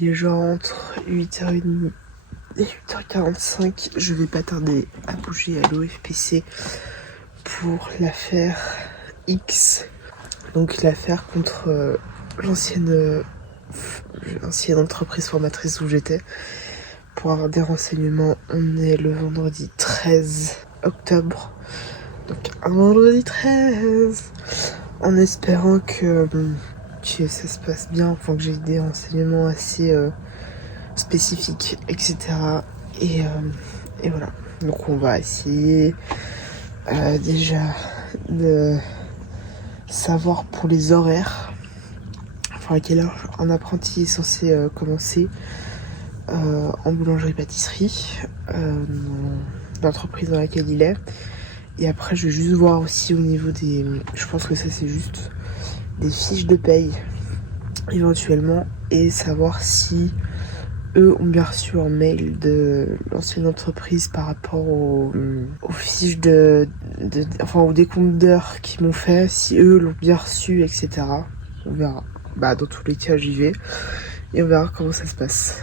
Il est genre entre 8h30 et 8h45. Je vais pas tarder à bouger à l'OFPC pour l'affaire X. Donc l'affaire contre l'ancienne entreprise formatrice où j'étais. Pour avoir des renseignements, on est le vendredi 13 octobre. Donc un vendredi 13, en espérant que ça se passe bien, enfin que j'ai des renseignements assez spécifiques, etc. Et voilà. Donc on va essayer déjà de savoir pour les horaires, enfin à quelle heure un apprenti est censé commencer en boulangerie-pâtisserie, dans l'entreprise dans laquelle il est. Et après je vais juste voir aussi au niveau des... Je pense que ça c'est juste des fiches de paye éventuellement, et savoir si eux ont bien reçu un mail de l'ancienne entreprise par rapport aux fiches enfin aux décomptes d'heures qu'ils m'ont fait, si eux l'ont bien reçu, etc. On verra. Bah dans tous les cas j'y vais et on verra comment ça se passe.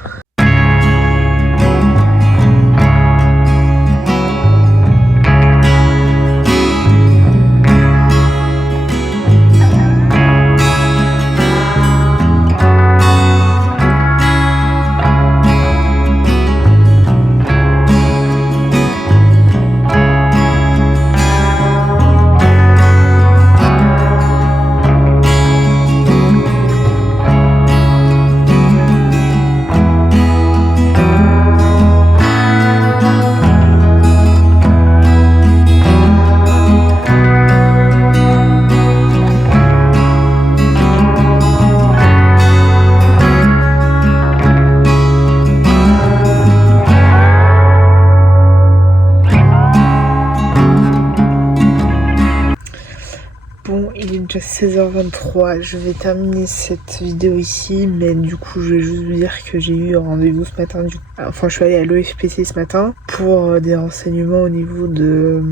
Bon, il est déjà 16h23, je vais terminer cette vidéo ici, mais du coup je vais juste vous dire que j'ai eu un rendez-vous ce matin, enfin je suis allée à l'OFPC ce matin pour des renseignements au niveau de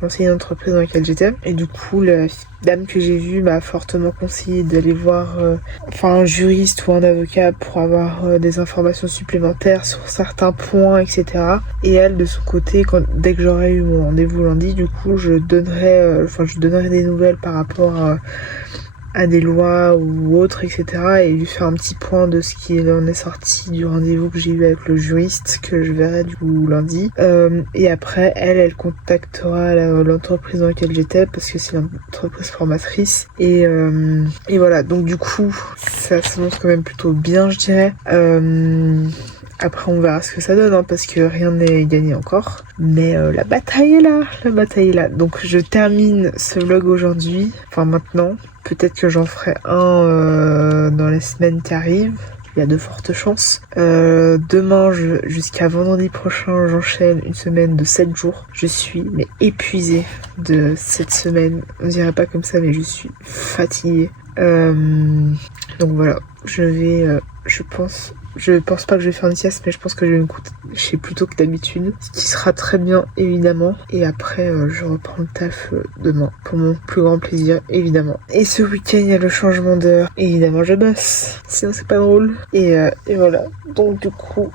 l'ancienne entreprise dans laquelle j'étais, et du coup la dame que j'ai vue m'a fortement conseillé d'aller voir un juriste ou un avocat pour avoir des informations supplémentaires sur certains points, etc. Et elle de son côté, dès que j'aurai eu mon rendez-vous lundi, du coup je donnerai des nouvelles par rapport à des lois ou autres, etc. et lui faire un petit point de ce qui en est sorti du rendez-vous que j'ai eu avec le juriste, que je verrai du coup lundi. Et après, elle contactera l'entreprise dans laquelle j'étais, parce que c'est l'entreprise formatrice. Et voilà, donc du coup, ça s'annonce quand même plutôt bien, je dirais. Après on verra ce que ça donne, hein, parce que rien n'est gagné encore. Mais la bataille est là, Donc je termine ce vlog aujourd'hui, enfin maintenant. Peut-être que j'en ferai un dans les semaines qui arrivent. Il y a de fortes chances. Demain, jusqu'à vendredi prochain, j'enchaîne une semaine de 7 jours. Je suis épuisée de cette semaine. On dirait pas comme ça, mais je suis fatiguée. Donc voilà, je pense pas que je vais faire une sieste, mais je pense que je vais me coucher plus tôt que d'habitude, ce qui sera très bien évidemment. Et après je reprends le taf demain, pour mon plus grand plaisir évidemment. Et ce week-end il y a le changement d'heure, et évidemment je bosse, sinon c'est pas drôle. Et voilà, donc du coup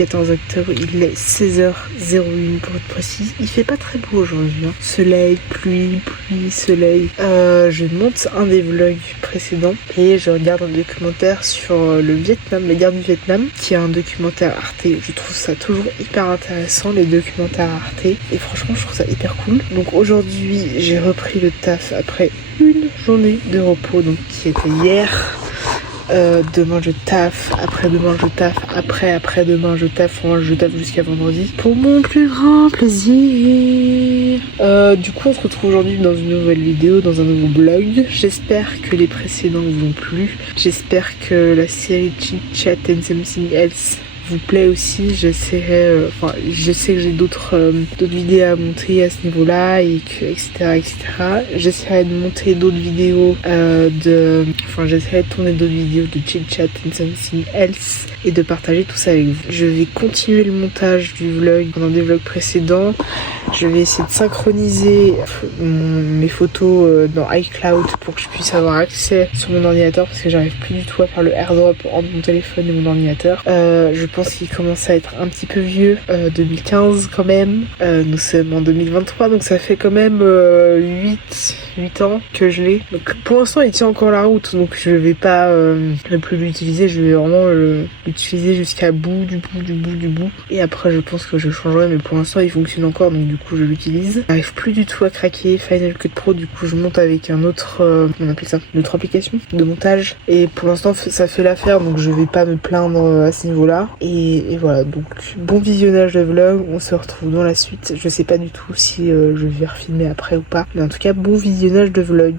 14 octobre, il est 16h01 pour être précis. Il fait pas très beau aujourd'hui, hein. Soleil, pluie, soleil. Je monte un des vlogs précédents et je regarde un documentaire sur le Vietnam, la guerre du Vietnam, qui est un documentaire Arte. Je trouve ça toujours hyper intéressant, les documentaires Arte, et franchement je trouve ça hyper cool. Donc aujourd'hui j'ai repris le taf après une journée de repos, donc qui était hier. Demain je taffe, après-demain je taffe, après-demain je taffe, moi je taffe jusqu'à vendredi pour mon plus grand plaisir. Du coup on se retrouve aujourd'hui dans une nouvelle vidéo, dans un nouveau vlog. J'espère que les précédents vous ont plu. J'espère que la série Chit Chat and Something Else vous plaît aussi. J'essaierai, je sais que j'ai d'autres vidéos à monter à ce niveau-là, et que etc. J'essaierai de monter d'autres vidéos j'essaierai de tourner d'autres vidéos de Chit Chat and Something Else et de partager tout ça avec vous. Je vais continuer le montage du vlog dans des vlogs précédents. Je vais essayer de synchroniser mes photos dans iCloud pour que je puisse avoir accès sur mon ordinateur, parce que j'arrive plus du tout à faire le airdrop entre mon téléphone et mon ordinateur. Je pense qu'il commence à être un petit peu vieux, 2015 quand même. Nous sommes en 2023, donc ça fait quand même 8 ans que je l'ai. Donc pour l'instant il tient encore la route, donc je vais pas ne plus l'utiliser, je vais vraiment l'utiliser jusqu'à bout du bout. Et après je pense que je changerai, mais pour l'instant il fonctionne encore, donc du coup je l'utilise. J'arrive plus du tout à craquer Final Cut Pro, du coup je monte avec un autre, on appelle ça, une autre application de montage. Et pour l'instant ça fait l'affaire, donc je vais pas me plaindre à ce niveau-là. Et voilà, donc bon visionnage de vlog, on se retrouve dans la suite. Je sais pas du tout si je vais refilmer après ou pas, mais en tout cas bon visionnage de vlog.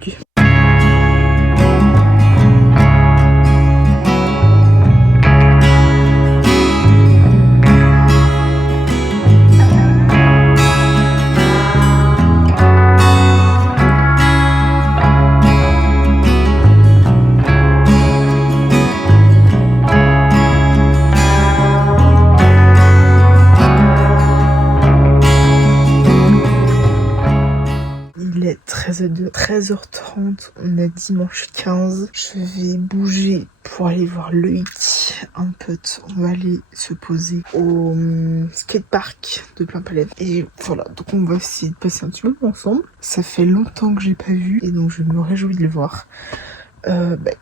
Il est 13h30, on est dimanche 15. Je vais bouger pour aller voir Loïc, un pote. On va aller se poser au skatepark de Plainpalais. Et voilà, donc on va essayer de passer un petit moment ensemble. Ça fait longtemps que j'ai pas vu, et donc je me réjouis de le voir.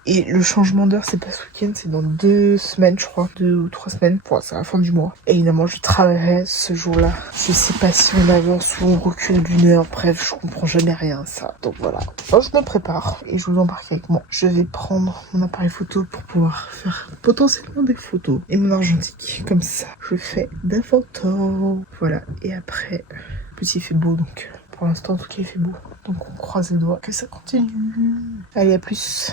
Et le changement d'heure, c'est pas ce week-end, c'est dans 2 semaines, je crois, 2 ou 3 semaines. Bon, c'est à la fin du mois. Et évidemment, je travaillerai ce jour-là. Je sais pas si on avance ou on recule d'1 heure. Bref, je comprends jamais rien, ça. Donc voilà. Alors, je me prépare et je vous embarque avec moi. Je vais prendre mon appareil photo pour pouvoir faire potentiellement des photos. Et mon argentique. Comme ça, je fais des photos. Voilà. Et après, en plus, il fait beau, donc pour l'instant, en tout cas, il fait beau. Donc on croise les doigts que ça continue. Allez, à plus.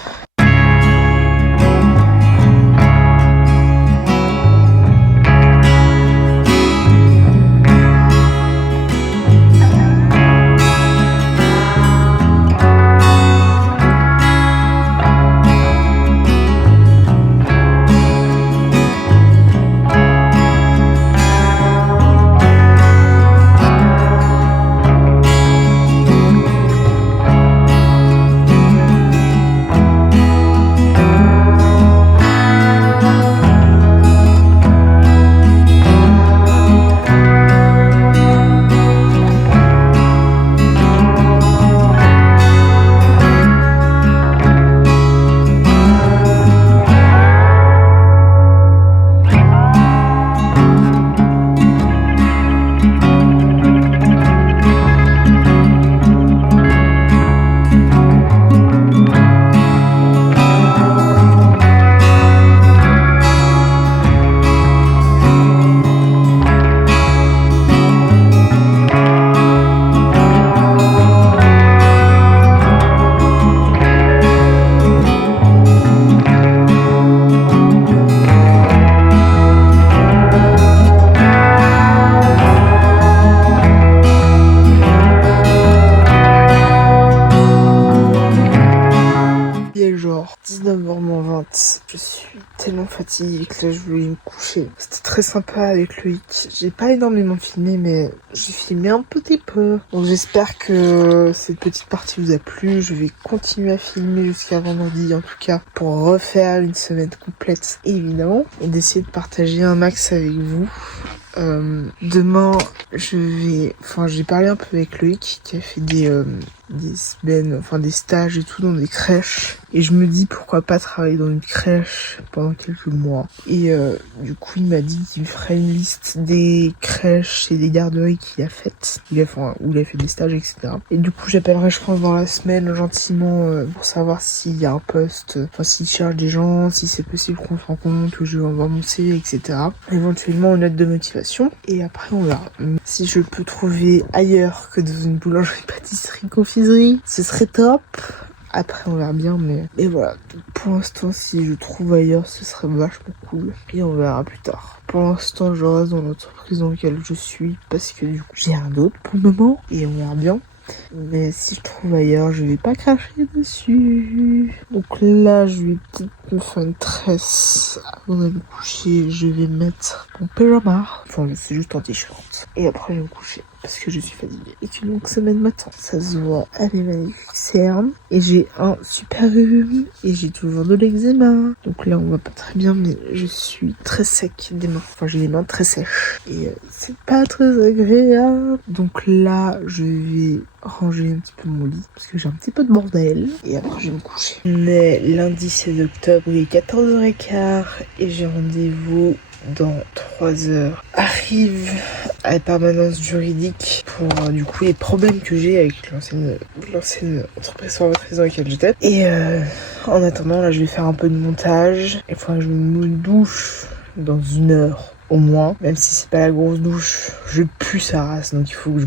19h20. Je suis tellement fatiguée que là je voulais me coucher. C'était très sympa avec Loïc. J'ai pas énormément filmé mais j'ai filmé un petit peu. Donc j'espère que cette petite partie vous a plu. Je vais continuer à filmer jusqu'à vendredi en tout cas pour refaire une semaine complète évidemment. Et d'essayer de partager un max avec vous. Demain, j'ai parlé un peu avec Loïc qui a fait des semaines, des stages et tout dans des crèches. Et je me dis pourquoi pas travailler dans une crèche pendant quelques mois. Et du coup, il m'a dit qu'il me ferait une liste des crèches et des garderies qu'il a faites. Où il a fait des stages, etc. Et du coup, j'appellerai, je pense, dans la semaine gentiment pour savoir s'il y a un poste, s'il cherche des gens, si c'est possible qu'on se rencontre, que je vais envoyer mon CV, etc. Éventuellement, une note de motivation. Et après, on verra. Si je peux trouver ailleurs que dans une boulangerie, pâtisserie, confiserie, ce serait top. Après, on verra bien, mais voilà. Pour l'instant, si je trouve ailleurs, ce serait vachement cool. Et on verra plus tard. Pour l'instant, je reste dans l'entreprise dans laquelle je suis parce que du coup, j'ai rien d'autre pour le moment. Et on verra bien. Mais si je trouve ailleurs, je vais pas cracher dessus. Donc là, je vais peut-être me faire une tresse. Avant de me coucher, je vais mettre mon pyjama. C'est juste en t-shirt. Et après, je vais me coucher. Parce que je suis fatiguée. Et qu'une longue semaine m'attend. Ça se voit à mes magnifiques cernes. Et j'ai un super rhume. Et j'ai toujours de l'eczéma. Donc là, on va pas très bien, mais je suis très sec des mains. J'ai les mains très sèches. Et c'est pas très agréable. Donc là, je vais ranger un petit peu mon lit. Parce que j'ai un petit peu de bordel. Et après, je vais me coucher. Mais lundi 16 octobre, il est 14h15. Et j'ai rendez-vous dans 3 heures. Arrive à la permanence juridique pour du coup les problèmes que j'ai avec l'ancienne entreprise formatrice dans laquelle j'étais. Et en attendant, là je vais faire un peu de montage. Il faudra que je me douche dans 1 heure au moins, même si c'est pas la grosse douche, je pue sa race, donc il faut que je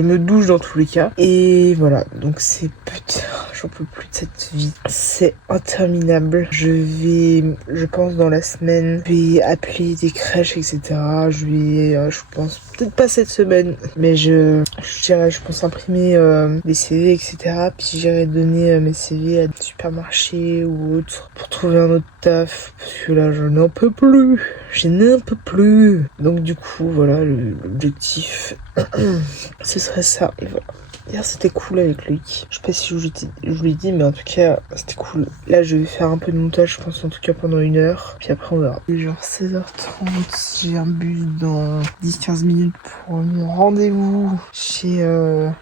me douche dans tous les cas. Et voilà, donc c'est putain, j'en peux plus de cette vie, c'est interminable. Je pense dans la semaine, je vais appeler des crèches, etc. Je pense peut-être pas cette semaine, mais je pense imprimer des CV, etc. Puis j'irai donner mes CV à des supermarchés ou autres pour trouver un autre taf, parce que là je n'en peux plus. Je n'en peux plus. Donc du coup, voilà, l'objectif, ce serait ça. Et voilà. Hier, c'était cool avec Loïc. Je sais pas si je vous l'ai dit, mais en tout cas, c'était cool. Là, je vais faire un peu de montage, je pense, en tout cas pendant 1 heure. Puis après, on verra. Il est genre 16h30. J'ai un bus dans 10-15 minutes pour mon rendez-vous chez le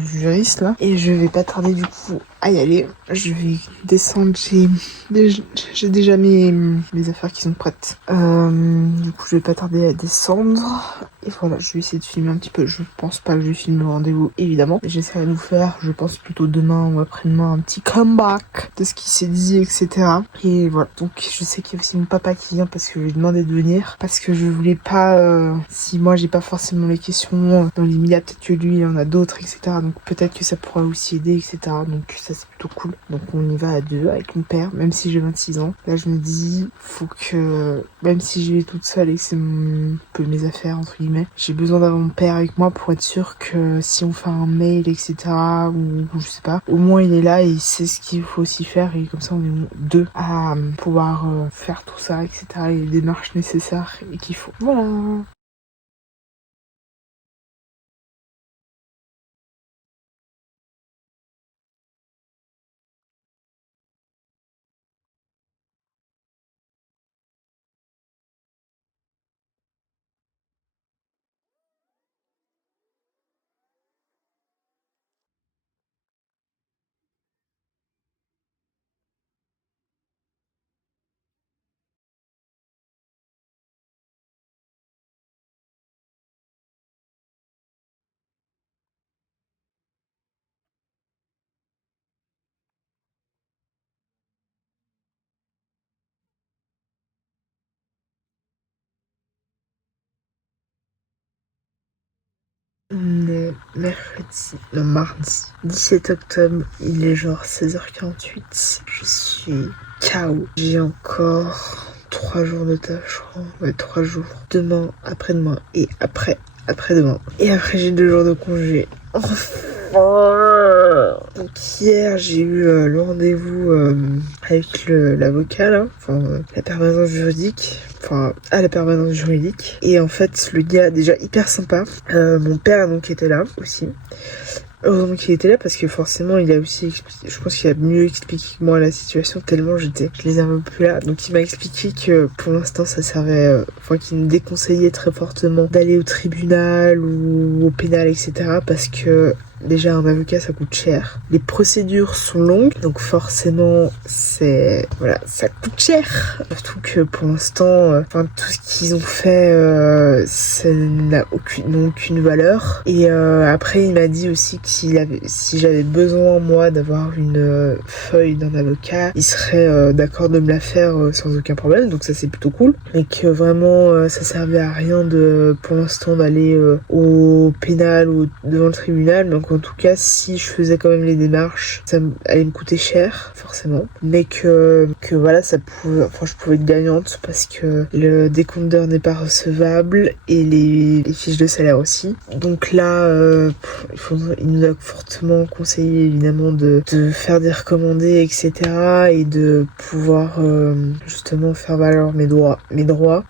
juriste, là. Et je vais pas tarder, du coup, à y aller. Je vais descendre. J'ai déjà mes affaires qui sont prêtes. Du coup, je vais pas tarder à descendre. Et voilà, je vais essayer de filmer un petit peu. Je pense pas que je vais filmer le rendez-vous, évidemment. J'essaierai de vous faire, je pense plutôt demain ou après-demain, un petit comeback de ce qui s'est dit, etc. Et voilà. Donc, je sais qu'il y a aussi mon papa qui vient parce que je lui ai demandé de venir. Parce que je voulais pas, si moi j'ai pas forcément les questions dans l'immédiat, peut-être que lui il y en a d'autres, etc. Donc, peut-être que ça pourra aussi aider, etc. Donc, ça c'est plutôt cool. Donc, on y va à 2 avec mon père, même si j'ai 26 ans. Là, je me dis, faut que, même si je vais toute seule et que c'est un peu mes affaires, entre guillemets, j'ai besoin d'avoir mon père avec moi pour être sûr que si on fait un mail, etc., ou je sais pas, au moins il est là et il sait ce qu'il faut aussi faire, et comme ça on est deux à pouvoir faire tout ça, etc., et les démarches nécessaires et qu'il faut. Voilà. On est mardi 17 octobre, il est genre 16h48. Je suis KO. J'ai encore 3 jours de taf, je crois. Ouais, 3 jours. Demain, après-demain et après-demain. Et après, j'ai 2 jours de congé. Enfin, Donc hier j'ai eu le rendez-vous avec l'avocat là, la permanence juridique. La permanence juridique. Et en fait, le gars, déjà hyper sympa. Mon père, donc, était là aussi. Heureusement qu'il était là parce que forcément, il a aussi expliqué, je pense qu'il a mieux expliqué que moi la situation tellement je les avais un peu plus là. Donc, il m'a expliqué que pour l'instant, ça servait, qu'il me déconseillait très fortement d'aller au tribunal ou au pénal, etc. parce que déjà, un avocat, ça coûte cher. Les procédures sont longues, donc forcément, ça coûte cher. Surtout que pour l'instant, tout ce qu'ils ont fait, ça n'a aucune valeur. Et après, il m'a dit aussi que si j'avais besoin, moi, d'avoir une feuille d'un avocat, il serait d'accord de me la faire sans aucun problème. Donc ça, c'est plutôt cool. Mais que vraiment, ça servait à rien pour l'instant, d'aller au pénal ou devant le tribunal. Donc en tout cas, si je faisais quand même les démarches, ça allait me coûter cher, forcément. Mais que voilà, je pouvais être gagnante parce que le décompte d'heures n'est pas recevable et les fiches de salaire aussi. Donc là, il nous a fortement conseillé évidemment de faire des recommandés, etc. et de pouvoir justement faire valoir mes droits.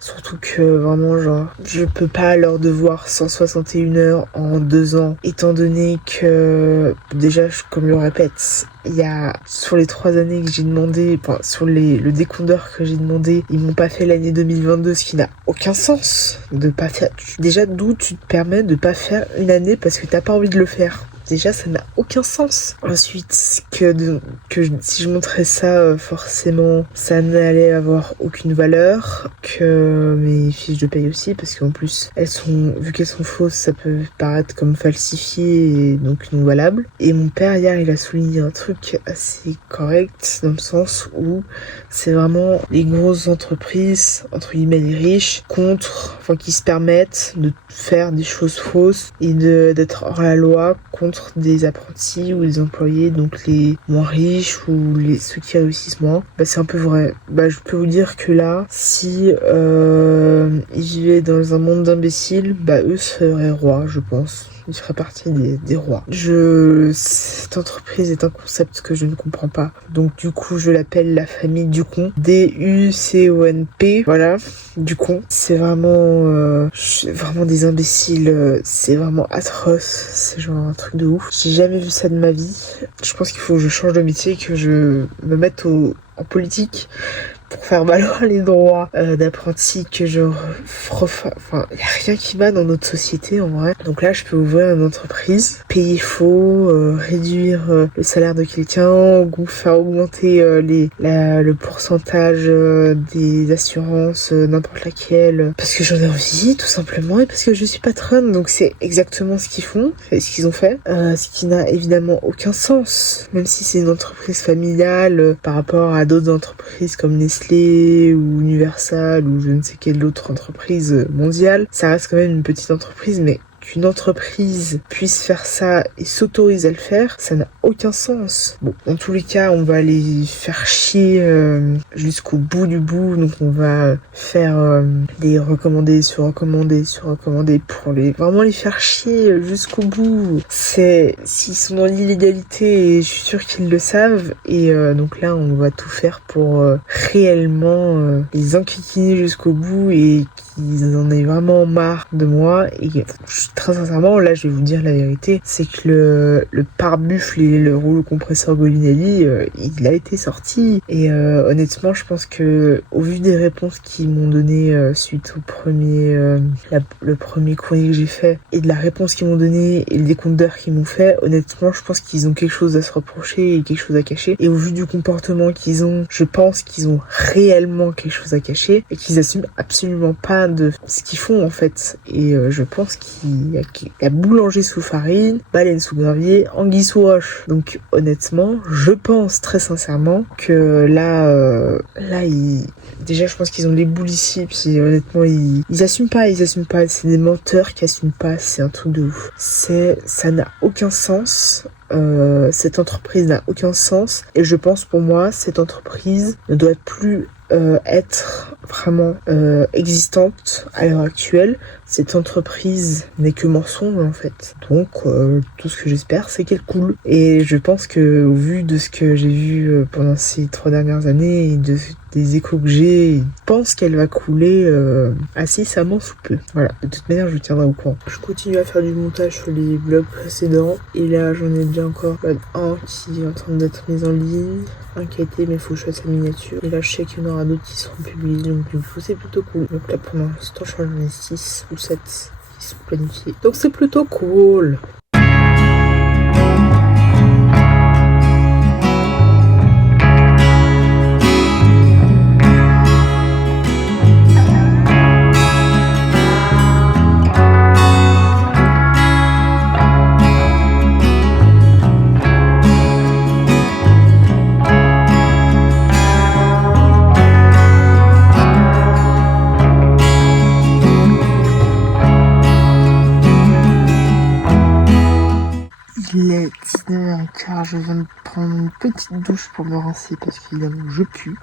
Surtout que vraiment, je peux pas leur devoir 161 heures en 2 ans, étant donné que déjà, comme je le répète, il y a sur les 3 années que j'ai demandé, sur le décompte d'heures que j'ai demandé, ils m'ont pas fait l'année 2022, ce qui n'a aucun sens de pas faire. Déjà, d'où tu te permets de pas faire une année parce que t'as pas envie de le faire. Déjà, ça n'a aucun sens. Ensuite, si je montrais ça, forcément, ça n'allait avoir aucune valeur. Que mes fiches de paye aussi, parce qu'en plus, vu qu'elles sont fausses, ça peut paraître comme falsifié et donc non valable. Et mon père, hier, il a souligné un truc assez correct, dans le sens où c'est vraiment les grosses entreprises, entre guillemets les riches, qui se permettent de faire des choses fausses et d'être hors la loi contre des apprentis ou des employés, donc les moins riches ou ceux qui réussissent moins. C'est un peu vrai. Je peux vous dire que là, si ils vivaient dans un monde d'imbéciles, eux seraient rois, je pense. Ils feraient partie des rois. Cette entreprise est un concept que je ne comprends pas. Donc du coup, je l'appelle la famille Ducon. D-U-C-O-N-P. Voilà, Ducon. C'est vraiment des imbéciles. C'est vraiment atroce. C'est genre un truc de ouf. J'ai jamais vu ça de ma vie. Je pense qu'il faut que je change de métier, que je me mette en politique pour faire valoir les droits d'apprentis, que il y a rien qui va dans notre société en vrai. Donc là, je peux ouvrir une entreprise, payer faux, réduire le salaire de quelqu'un, faire augmenter le pourcentage des assurances, n'importe laquelle, parce que j'en ai envie, tout simplement, et parce que je suis patronne. Donc c'est exactement ce qu'ils font, c'est ce qu'ils ont fait, ce qui n'a évidemment aucun sens, même si c'est une entreprise familiale par rapport à d'autres entreprises comme Nestlé ou Universal ou je ne sais quelle autre entreprise mondiale. Ça reste quand même une petite entreprise, mais qu'une entreprise puisse faire ça et s'autorise à le faire, ça n'a aucun sens. Bon, dans tous les cas, on va les faire chier jusqu'au bout du bout. Donc on va faire des recommandés sur recommandés sur recommandés pour vraiment les faire chier jusqu'au bout. S'ils sont dans l'illégalité, et je suis sûre qu'ils le savent, et donc là on va tout faire pour réellement les enquiquiner jusqu'au bout et qu'ils en aient vraiment marre de moi. Et très sincèrement, là je vais vous dire la vérité, c'est que le pare-buffle et le rouleau compresseur Golinelli, il a été sorti, et honnêtement je pense que au vu des réponses qu'ils m'ont donné suite au le premier courrier que j'ai fait, et de la réponse qu'ils m'ont donné et le décompte d'heures qu'ils m'ont fait, honnêtement je pense qu'ils ont quelque chose à se reprocher et quelque chose à cacher. Et au vu du comportement qu'ils ont, je pense qu'ils ont réellement quelque chose à cacher et qu'ils assument absolument pas de ce qu'ils font en fait. Et je pense qu'il y a boulanger sous farine, baleine sous gravier, anguille sous roche. Donc honnêtement, je pense très sincèrement que là déjà je pense qu'ils ont les boules ici, puis honnêtement ils assument pas, c'est des menteurs qui assument pas, c'est un truc de ouf. Ça n'a aucun sens. Cette entreprise n'a aucun sens, et je pense, pour moi, cette entreprise ne doit plus être vraiment existante à l'heure actuelle. cette entreprise n'est que mensonge en fait. Donc tout ce que j'espère c'est qu'elle coule. Et je pense que au vu de ce que j'ai vu pendant ces 3 dernières années et des échos que j'ai, je pense qu'elle va couler incessamment sous peu. Voilà, de toute manière je vous tiendrai au courant. Je continue à faire du montage sur les vlogs précédents et là j'en ai bien encore un qui est en train d'être mis en ligne, un qui a été mais faut que je fasse la miniature et là je sais qu'il y en aura d'autres qui seront publiés donc du coup c'est plutôt cool. Donc là pour l'instant je crois que j'en ai 6 ou 7 qui sont planifiés donc c'est plutôt cool. Il est 19h15, je viens de prendre une petite douche pour me rincer parce qu'évidemment je pue.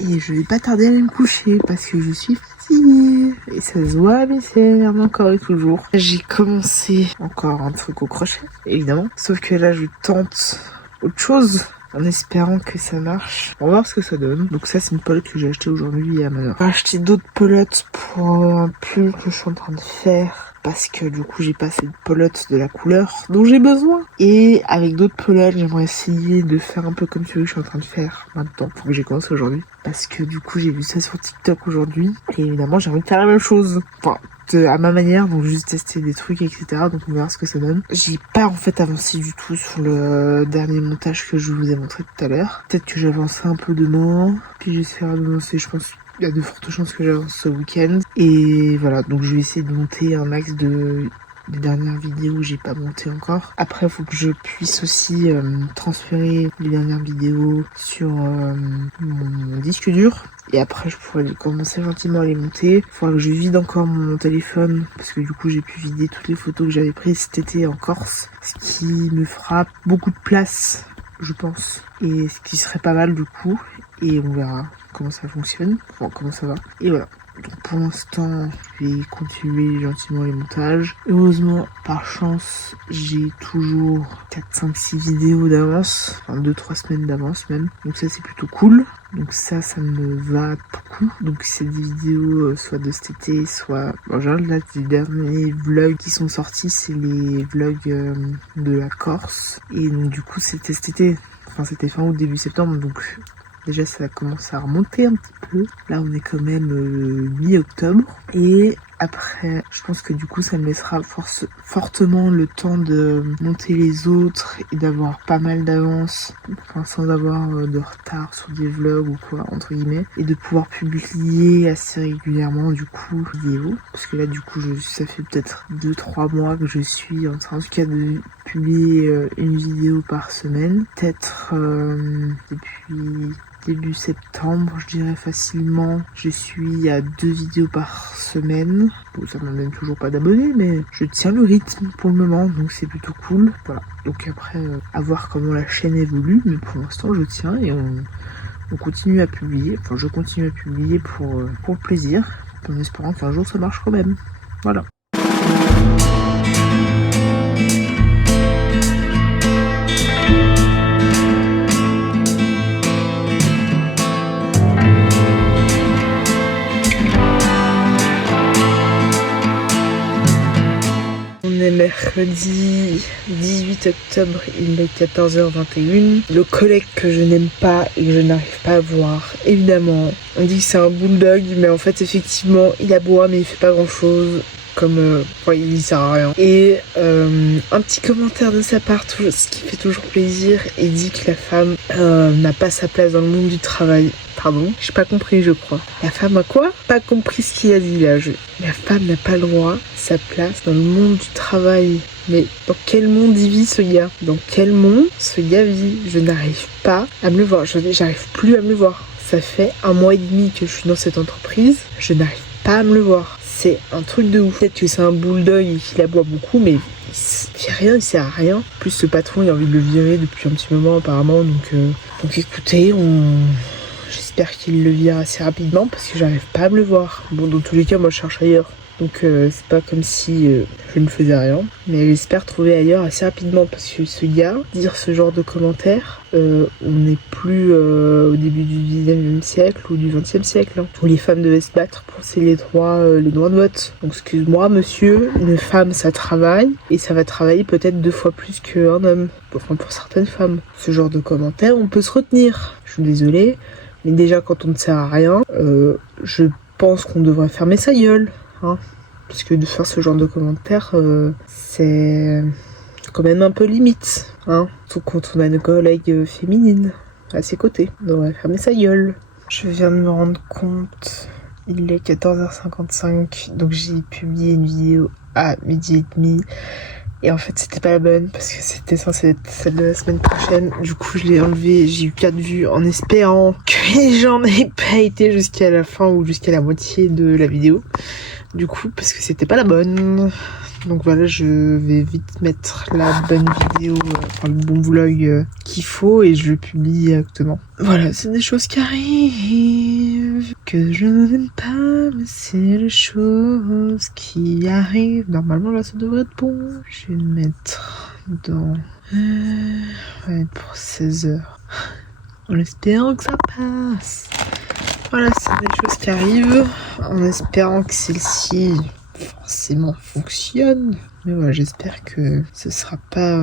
Et je vais pas tarder à aller me coucher parce que je suis fatiguée. Et ça se voit mais c'est encore et toujours. J'ai commencé encore un truc au crochet, évidemment. Sauf que là je tente autre chose en espérant que ça marche. On va voir ce que ça donne. Donc ça c'est une pelote que j'ai achetée aujourd'hui à Manor. J'ai acheté d'autres pelotes pour un pull que je suis en train de faire. Parce que du coup j'ai pas assez de pelotes de la couleur dont j'ai besoin. Et avec d'autres pelotes j'aimerais essayer de faire un peu comme celui que je suis en train de faire maintenant. Faut que j'ai commencé aujourd'hui. Parce que du coup j'ai vu ça sur TikTok aujourd'hui. Et évidemment j'ai envie de faire la même chose. Enfin à ma manière, donc juste tester des trucs etc. Donc on verra ce que ça donne. J'ai pas en fait avancé du tout sur le dernier montage que je vous ai montré tout à l'heure. Peut-être que j'avancerai un peu demain. Puis j'essaierai de lancer je pense. Il y a de fortes chances que j'avance ce week-end. Et voilà, donc je vais essayer de monter un max des dernières vidéos que j'ai pas monté encore. Après, il faut que je puisse aussi transférer les dernières vidéos sur mon disque dur. Et après, je pourrais commencer gentiment à les monter. Il faudra que je vide encore mon téléphone. Parce que du coup, j'ai pu vider toutes les photos que j'avais prises cet été en Corse. Ce qui me fera beaucoup de place, je pense. Et ce qui serait pas mal du coup. Et on verra comment ça fonctionne, enfin, comment ça va. Et voilà. Donc pour l'instant, je vais continuer gentiment les montages. Heureusement, par chance, j'ai toujours 4, 5, 6 vidéos d'avance. Enfin 2-3 semaines d'avance même. Donc ça c'est plutôt cool. Donc ça me va beaucoup. Donc c'est des vidéos soit de cet été, soit... Bon, genre là, les derniers vlogs qui sont sortis, c'est les vlogs de la Corse. Et donc du coup c'était cet été. Enfin c'était fin août, début septembre. Donc... Déjà, ça commence à remonter un petit peu. Là, on est quand même mi-octobre. Et après, je pense que du coup, ça me laissera fortement le temps de monter les autres et d'avoir pas mal d'avance. Enfin, sans avoir de retard sur des vlogs ou quoi, entre guillemets. Et de pouvoir publier assez régulièrement, du coup, vidéos. Parce que là, du coup, ça fait peut-être 2-3 mois que je suis en train, en tout cas, de publier une vidéo par semaine. Peut-être depuis... début septembre, je dirais facilement. Je suis à 2 vidéos par semaine. Bon, ça m'amène toujours pas d'abonnés, mais je tiens le rythme pour le moment, donc c'est plutôt cool. Voilà. Donc après, à voir comment la chaîne évolue, mais pour l'instant, je tiens et on continue à publier. Enfin, je continue à publier pour le plaisir, en espérant qu'un jour ça marche quand même. Voilà. Mercredi 18 octobre, il est 14h21. Le collègue que je n'aime pas et que je n'arrive pas à voir, évidemment, on dit que c'est un bulldog, mais en fait, effectivement, il aboie, mais il fait pas grand chose. Comme il sert à rien. Et un petit commentaire de sa part, ce qui fait toujours plaisir, il dit que la femme n'a pas sa place dans le monde du travail. Pardon, j'ai pas compris, je crois. La femme a quoi? Pas compris ce qu'il a dit là. La femme n'a pas le droit, sa place dans le monde du travail. Mais dans quel monde il vit ce gars? Dans quel monde ce gars vit? Je n'arrive pas à me le voir. J'arrive plus à me le voir. Ça fait 1 mois et demi que je suis dans cette entreprise. Je n'arrive pas à me le voir. C'est un truc de ouf. Peut-être que c'est un bulldog et qu'il aboie beaucoup, mais il fait rien, il sert à rien. En plus, le patron, il a envie de le virer depuis un petit moment apparemment. Donc écoutez, j'espère qu'il le vire assez rapidement parce que j'arrive pas à me le voir. Bon, dans tous les cas, moi je cherche ailleurs. Donc c'est pas comme si je ne faisais rien. Mais j'espère trouver ailleurs assez rapidement parce que ce gars, dire ce genre de commentaires, on n'est plus au début du 19e siècle ou du 20e siècle, où les femmes devaient se battre pour les droits de vote. Donc excuse-moi monsieur, une femme ça travaille et ça va travailler peut-être 2 fois plus qu'un homme. Enfin pour certaines femmes. Ce genre de commentaires, on peut se retenir. Je suis désolée, mais déjà quand on ne sert à rien, je pense qu'on devrait fermer sa gueule. Parce que de faire ce genre de commentaires, c'est quand même un peu limite. Surtout quand on a une collègue féminine à ses côtés. On devrait fermer sa gueule. Je viens de me rendre compte, il est 14h55, donc j'ai publié une vidéo à 12h30. Et en fait c'était pas la bonne parce que c'était censé être celle de la semaine prochaine. Du coup je l'ai enlevée, j'ai eu 4 vues en espérant que les gens n'aient pas été jusqu'à la fin ou jusqu'à la moitié de la vidéo. Du coup parce que c'était pas la bonne. Donc voilà, je vais vite mettre la bonne vidéo, le bon vlog qu'il faut et je le publie directement. Voilà, c'est des choses qui arrivent, que je n'aime pas, mais c'est les choses qui arrivent. Normalement là ça devrait être bon. Je vais le mettre dans... on va mettre pour 16h. En espérant que ça passe. Voilà, c'est des choses qui arrivent, en espérant que celle-ci forcément fonctionne. Mais voilà, j'espère que ce sera pas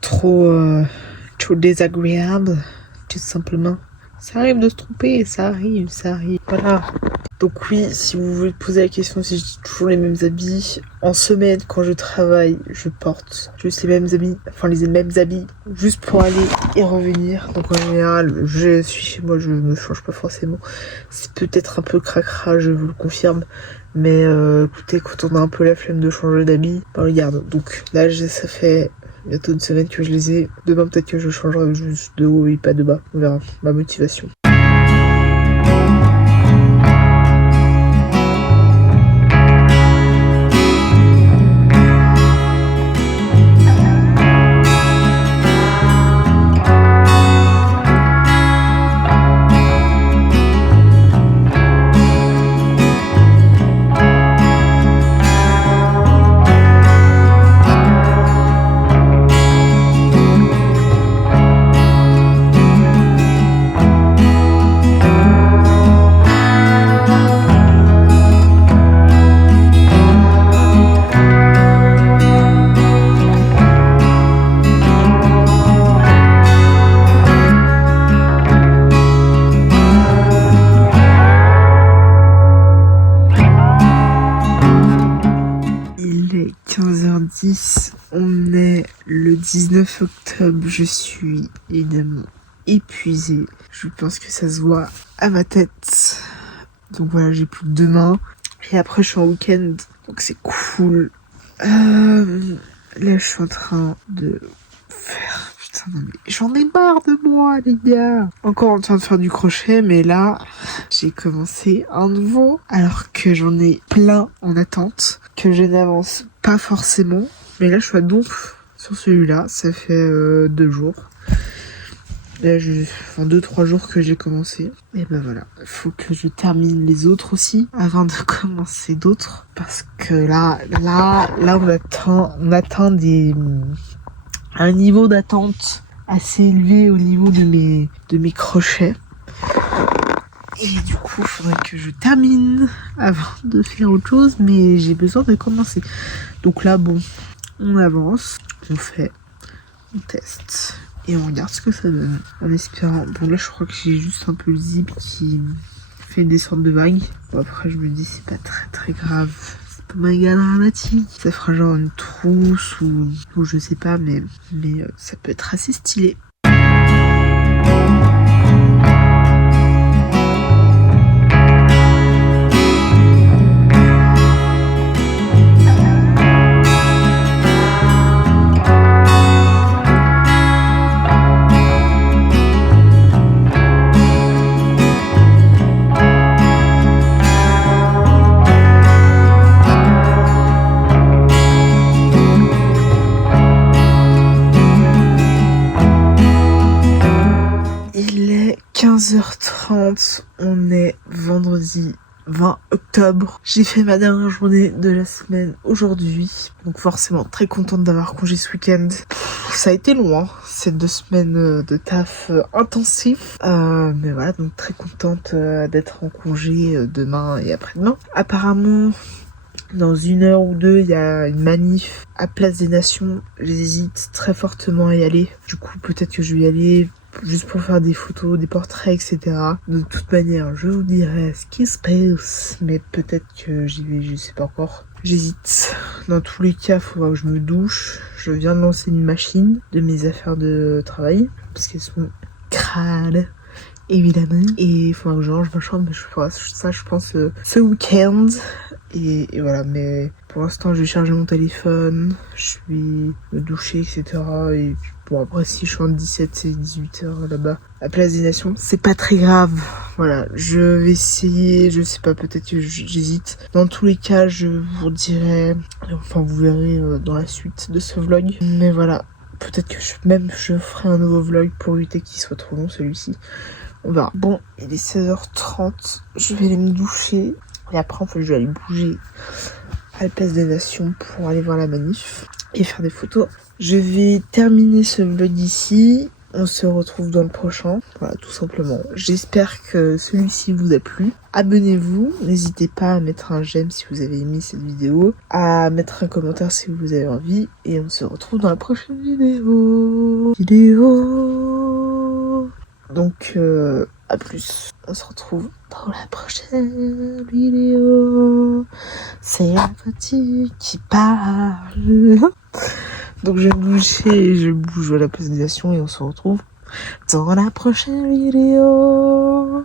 trop désagréable, tout simplement. Ça arrive de se tromper, ça arrive. Voilà. Donc oui, si vous voulez poser la question si j'ai toujours les mêmes habits, en semaine quand je travaille, je porte juste les mêmes habits, juste pour aller et revenir. Donc en général, je suis chez moi, je me change pas forcément. C'est peut-être un peu cracra, je vous le confirme. Mais écoutez, quand on a un peu la flemme de changer d'habits, on les garde. Donc là, ça fait bientôt une semaine que je les ai. Demain, peut-être que je changerai juste de haut et pas de bas. On verra ma motivation. On est le 19 octobre, je suis évidemment épuisée. Je pense que ça se voit à ma tête. Donc voilà, j'ai plus que 2 mains. Et après je suis en week-end, donc c'est cool. Là je suis en train de faire... Putain non mais j'en ai marre de moi les gars. Encore en train de faire du crochet, mais là j'ai commencé un nouveau. Alors que j'en ai plein en attente, que je n'avance pas forcément. Mais là je suis à donf sur celui-là, ça fait 2 jours. Là, 2-3 jours que j'ai commencé. Et ben voilà, il faut que je termine les autres aussi avant de commencer d'autres. Parce que là on atteint un niveau d'attente assez élevé au niveau de mes crochets. Et du coup, il faudrait que je termine avant de faire autre chose, mais j'ai besoin de commencer. Donc là, bon, on avance, on fait, on teste. Et on regarde ce que ça donne. En espérant... Bon là je crois que j'ai juste un peu le zip qui fait des sortes de vagues. Bon, après je me dis c'est pas très grave. C'est pas méga dramatique. Ça fera genre une trousse ou je sais pas mais ça peut être assez stylé. Il est 15h30, on est vendredi 20 octobre. J'ai fait ma dernière journée de la semaine aujourd'hui. Donc forcément très contente d'avoir congé ce week-end. Ça a été long, hein, ces 2 semaines de taf intensif. Mais voilà, donc très contente d'être en congé demain et après-demain. Apparemment, dans 1 heure ou 2, il y a une manif à Place des Nations. J'hésite très fortement à y aller. Du coup, peut-être que je vais y aller juste pour faire des photos, des portraits, etc. De toute manière, je vous dirai ce qui se passe, mais peut-être que j'y vais, je sais pas encore. J'hésite. Dans tous les cas, il faudra que je me douche. Je viens de lancer une machine de mes affaires de travail, parce qu'elles sont crades, évidemment. Et il faudra que je range ma chambre, mais je ferai ça, je pense, ce week-end. Et voilà, mais pour l'instant, je vais charger mon téléphone, je vais me doucher, etc. Et puis, bon, après, si je suis en 17 et 18h là-bas, à Place des Nations, c'est pas très grave. Voilà, je vais essayer, je sais pas, peut-être que j'hésite. Dans tous les cas, je vous dirai, enfin, vous verrez dans la suite de ce vlog. Mais voilà, peut-être que je ferai un nouveau vlog pour éviter qu'il soit trop long, celui-ci. On verra. Bon, il est 16h30, je vais aller me doucher. Et après, en fait, je vais aller bouger à la Place des Nations pour aller voir la manif et faire des photos. Je vais terminer ce vlog ici. On se retrouve dans le prochain. Voilà, tout simplement. J'espère que celui-ci vous a plu. Abonnez-vous. N'hésitez pas à mettre un j'aime si vous avez aimé cette vidéo. À mettre un commentaire si vous avez envie. Et on se retrouve dans la prochaine vidéo. Donc, à plus. On se retrouve dans la prochaine vidéo. C'est la petite qui parle. Donc, je vais bouger et je bouge à la présentation et on se retrouve dans la prochaine vidéo.